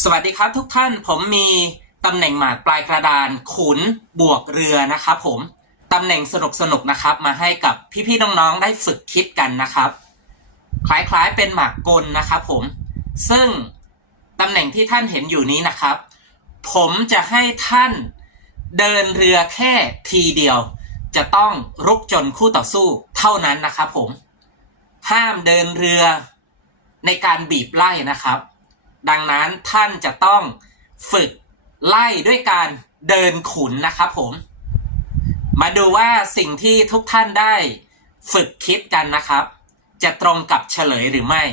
สวัสดีครับทุกท่านผมมีตำแหน่งหมากปลายกระดานขุนบวกเรือนะครับผมตำแหน่งสนุกสนุกนะครับ มาให้กับพี่ๆน้องๆได้ฝึกคิดกันนะครับ คล้ายๆเป็นหมากกลนะครับผม ซึ่งตำแหน่งที่ท่านเห็นอยู่นี้นะครับ ผมจะให้ท่านเดินเรือแค่ทีเดียว จะต้องรุกจนคู่ต่อสู้เท่านั้นนะครับผม ห้ามเดินเรือในการบีบไล่นะครับ ดังนั้นท่านจะต้องฝึกไล่ด้วยการเดินขุนนะครับผม มาดูว่าสิ่งที่ทุกท่านได้ฝึกคิดกันนะครับ จะตรงกับเฉลยหรือไม่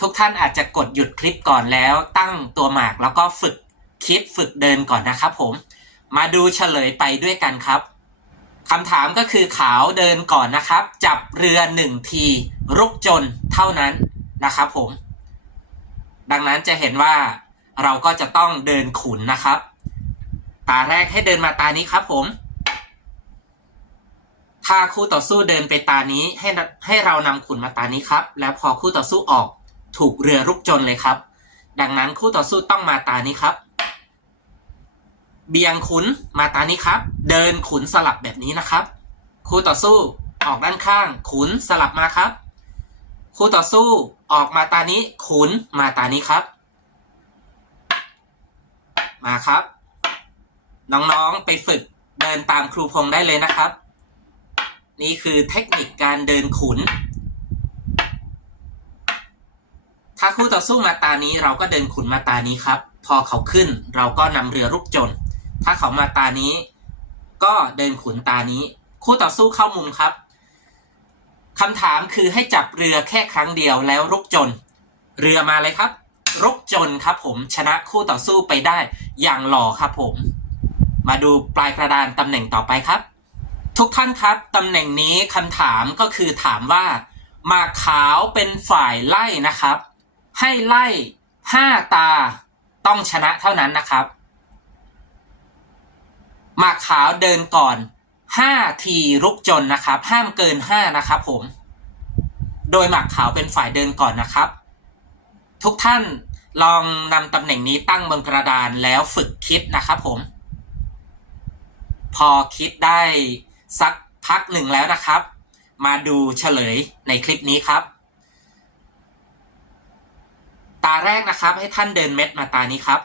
ทุกท่านอาจจะกดหยุดคลิปก่อนแล้วตั้งตัวหมากแล้วก็ฝึกคิดฝึกเดินก่อนนะครับผม มาดูเฉลยไปด้วยกันครับคำถามก็คือขาวเดินก่อนนะครับ จับเรือหนึ่งที รุกจนเท่านั้นนะครับผม ดังนั้นจะเห็นว่าเราก็จะต้องเดินขุนนะครับ ตาแรกให้เดินมาตานี้ครับผม ถ้าคู่ต่อสู้เดินไปตานี้ให้ให้เรานำขุนมาตานี้ครับ แล้วพอคู่ต่อสู้ออกถูกเรือรุกจนเลยครับ ดังนั้นคู่ต่อสู้ต้องมาตานี้ครับ เบียงขุนมาตานี้ครับ เดินขุนสลับแบบนี้นะครับ คู่ต่อสู้ออกด้านข้าง ขุนสลับมาครับ คู่ต่อสู้ ออกมาตานี้ขุนมาตานี้ครับ มาครับ น้องๆไปฝึกเดินตามครูพงได้เลยนะครับ นี่คือเทคนิคการเดินขุน ถ้าคู่ต่อสู้มาตานี้เราก็เดินขุนมาตานี้ครับ พอเขาขึ้นเราก็นำเรือรุกจน ถ้าเขามาตานี้ ก็เดินขุนตานี้ คู่ต่อสู้เข้ามุมครับ คำถามคือให้จับเรือแค่ครั้งเดียวแล้วรุกจน เรือมาเลยครับ รุกจนครับผมชนะคู่ต่อสู้ไปได้อย่างหล่อครับผม มาดูปลายกระดานตำแหน่งต่อไปครับ ทุกท่านครับตำแหน่งนี้คำถามก็คือถามว่า มาขาวเป็นฝ่ายไล่นะครับ ให้ไล่ห้าตาต้องชนะเท่านั้นนะครับ มาขาวเดินก่อน 5 ทีรุกจนนะครับ ห้ามเกิน 5 นะครับผม โดยหมากขาวเป็นฝ่ายเดินก่อนนะครับ ทุกท่านลองนำตำแหน่งนี้ตั้งบนกระดานแล้วฝึกคิดนะครับผม พอคิดได้สักพักหนึ่งแล้วนะครับ มาดูเฉลยในคลิปนี้ครับ ตาแรกนะครับให้ท่านเดินเม็ดมาตานี้ครับ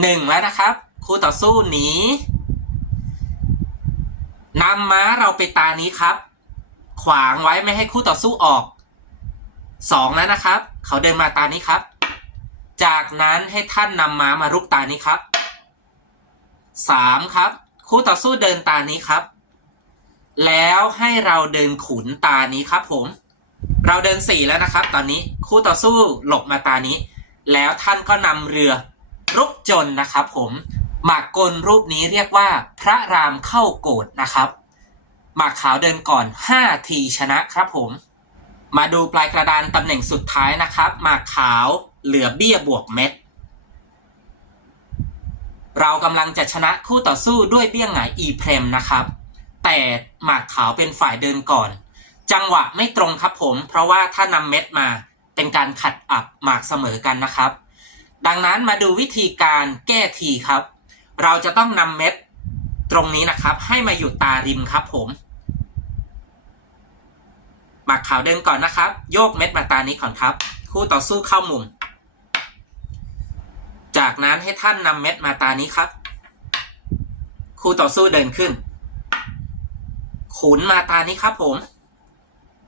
หนึ่งแล้วนะครับ คู่ต่อสู้หนี นำม้าเราไปตานี้ครับ ขวางไว้ไม่ให้คู่ต่อสู้ออกสองแล้วนะครับ เขาเดินมาตานี้ครับ จากนั้นให้ท่านนำม้ามารุกตานี้ครับสามครับ คู่ต่อสู้เดินตานี้ครับ แล้วให้เราเดินขุนตานี้ครับ ผม เราเดินสี่แล้วนะครับ ตอนนี้คู่ต่อสู้หลบมาตานี้ แล้วท่านก็นำเรือรุกจนนะครับ ผม หมากกลรูปนี้เรียกว่าพระรามเข้าโกรธนะครับ หมากขาวเดินก่อน 5 ทีชนะครับผม มาดูปลายกระดานตำแหน่งสุดท้ายนะครับ หมากขาวเหลือเบี้ยบวกเม็ด เรากำลังจะชนะคู่ต่อสู้ด้วยเบี้ยหงายอีเพรมนะครับ แต่หมากขาวเป็นฝ่ายเดินก่อน จังหวะไม่ตรงครับผม เพราะว่าถ้านำเม็ดมาเป็นการขัดอับหมากเสมอกันนะครับ ดังนั้นมาดูวิธีการแก้ทีครับ เราจะต้องนำเม็ดตรงนี้นะครับ ให้มาอยู่ตาริมครับผมหมากขาวเดินก่อนนะครับ โยกเม็ดมาตานี้ก่อนครับ คู่ต่อสู้เข้ามุม จากนั้นให้ท่านนำเม็ดมาตานี้ครับ คู่ต่อสู้เดินขึ้น ขุนมาตานี้ครับผม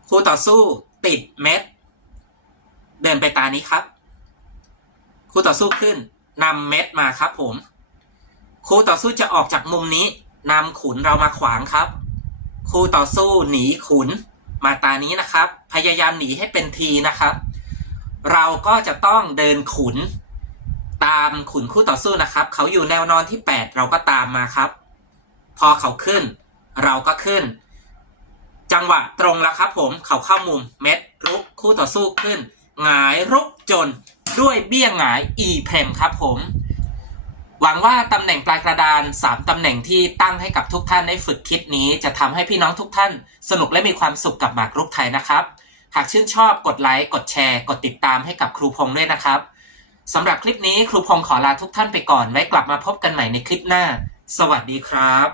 คู่ต่อสู้ติดเม็ด เดินไปตานี้ครับ คู่ต่อสู้ขึ้นนำเม็ดมาครับผม คู่ต่อสู้จะออกจากมุมนี้นำขุนเรามาขวางครับ คู่ต่อสู้หนีขุนมาตานี้นะครับ พยายามหนีให้เป็นทีนะครับ เราก็จะต้องเดินขุน ตามขุนคู่ต่อสู้นะครับ เขาอยู่แนวนอนที่ 8 เราก็ตามมาครับ พอเขาขึ้น เราก็ขึ้น จังหวะตรงแล้วครับ ผมเขาเข้ามุมเม็ดรุกคู่ต่อสู้ขึ้นหงายรุกจนด้วยเบี้ยหงายอีเพมครับผม หวังว่าตำแหน่งปลายกระดาน 3 ตำแหน่งที่ตั้งให้กับทุกท่านได้ฝึกคิดนี้ จะทำให้พี่น้องทุกท่านสนุกและมีความสุขกับหมากรุกไทยนะครับ หากชื่นชอบกดไลค์ กดแชร์ กดติดตามให้กับครูพงษ์ด้วยนะครับสำหรับคลิปนี้ครูพงศ์ขอลาทุกท่านไปก่อน ไว้กลับมาพบกันใหม่ในคลิปหน้า สวัสดีครับ